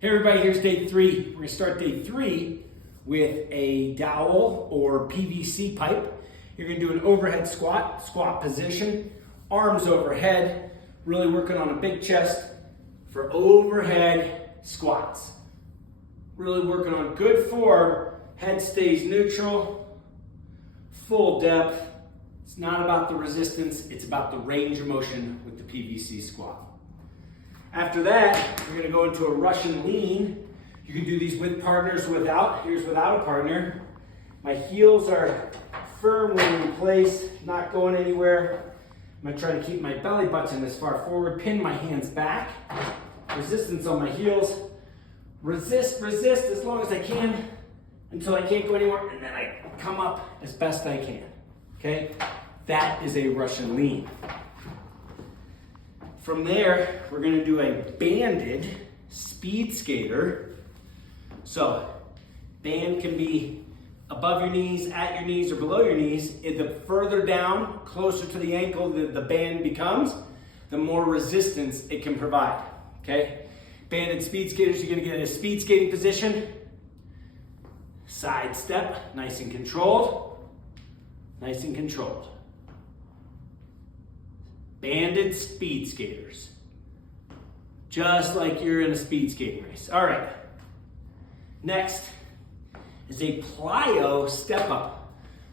Hey everybody, here's day 3. We're gonna start day 3 with a dowel or PVC pipe. You're gonna do an overhead squat position, arms overhead, really working on a big chest for overhead squats. Really working on good form, head stays neutral, full depth. It's not about the resistance, it's about the range of motion with the PVC squat. After that, we're gonna go into a Russian lean. You can do these with partners or without. Here's without a partner. My heels are firmly in place, not going anywhere. I'm gonna try to keep my belly button as far forward, pin my hands back. Resistance on my heels. Resist as long as I can until I can't go anywhere, and then I come up as best I can, okay? That is a Russian lean. From there, we're gonna do a banded speed skater. So, band can be above your knees, at your knees, or below your knees. The further down, closer to the ankle the band becomes, the more resistance it can provide, okay? Banded speed skaters, you're gonna get in a speed skating position. Side step, nice and controlled. Nice and controlled. Banded speed skaters. Just like you're in a speed skating race. All right. Next is a plyo step up.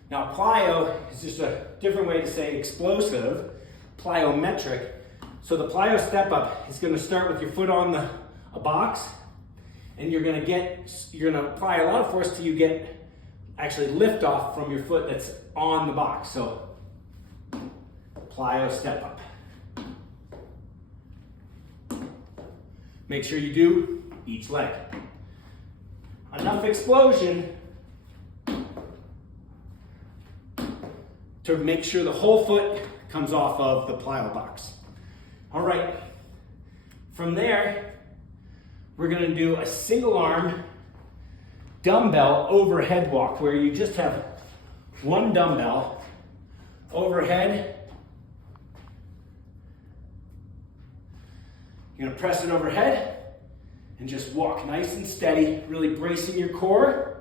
Now plyo is just a different way to say explosive, plyometric. So the plyo step up is gonna start with your foot on a box, and you're gonna apply a lot of force till you get actually lift off from your foot that's on the box. So plyo step up. Make sure you do each leg. Enough explosion to make sure the whole foot comes off of the plyo box. All right, from there, we're gonna do a single arm dumbbell overhead walk where you just have one dumbbell overhead. You're gonna press it overhead and just walk nice and steady, really bracing your core,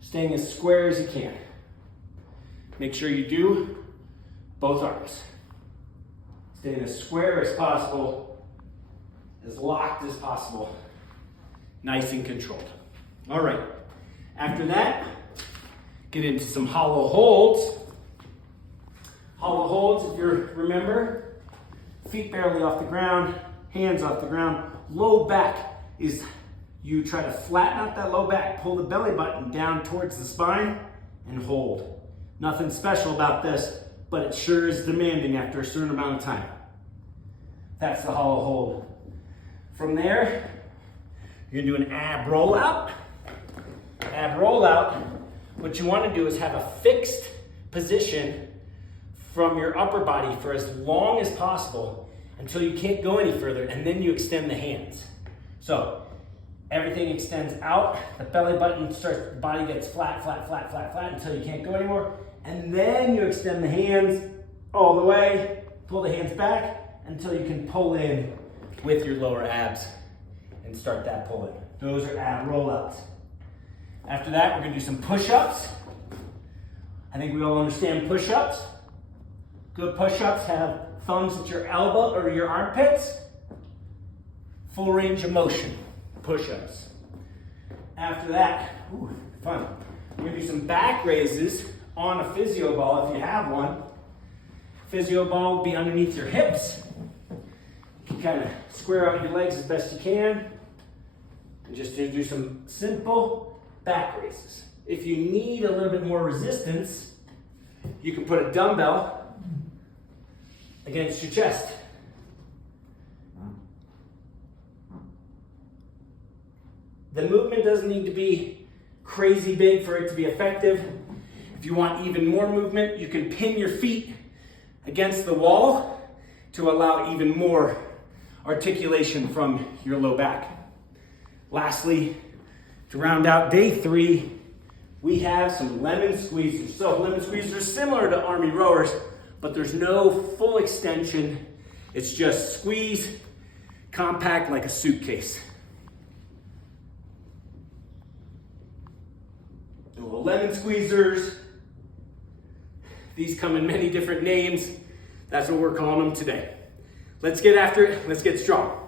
staying as square as you can. Make sure you do both arms. Staying as square as possible, as locked as possible, nice and controlled. All right, after that, get into some hollow holds. Hollow holds, if you remember, feet barely off the ground, hands off the ground. Low back is you try to flatten out that low back, pull the belly button down towards the spine, and hold. Nothing special about this, but it sure is demanding after a certain amount of time. That's the hollow hold. From there, you're gonna do an ab rollout. Ab rollout, what you wanna do is have a fixed position from your upper body for as long as possible until you can't go any further, and then you extend the hands. So everything extends out, the belly button starts, the body gets flat until you can't go anymore, and then you extend the hands all the way, pull the hands back until you can pull in with your lower abs and start that pull in. Those are ab rollouts. After that, we're gonna do some push-ups. I think we all understand push-ups. Good push-ups have thumbs at your elbow or your armpits. Full range of motion, push-ups. After that, fun. We're gonna do some back raises on a physio ball if you have one. Physio ball will be underneath your hips. You can kind of square out your legs as best you can. And just do some simple back raises. If you need a little bit more resistance, you can put a dumbbell against your chest. The movement doesn't need to be crazy big for it to be effective. If you want even more movement, you can pin your feet against the wall to allow even more articulation from your low back. Lastly, to round out day 3, we have some lemon squeezers. So lemon squeezers are similar to army rowers, but there's no full extension. It's just squeeze, compact like a suitcase. the little lemon squeezers. These come in many different names. That's what we're calling them today. Let's get after it. Let's get strong.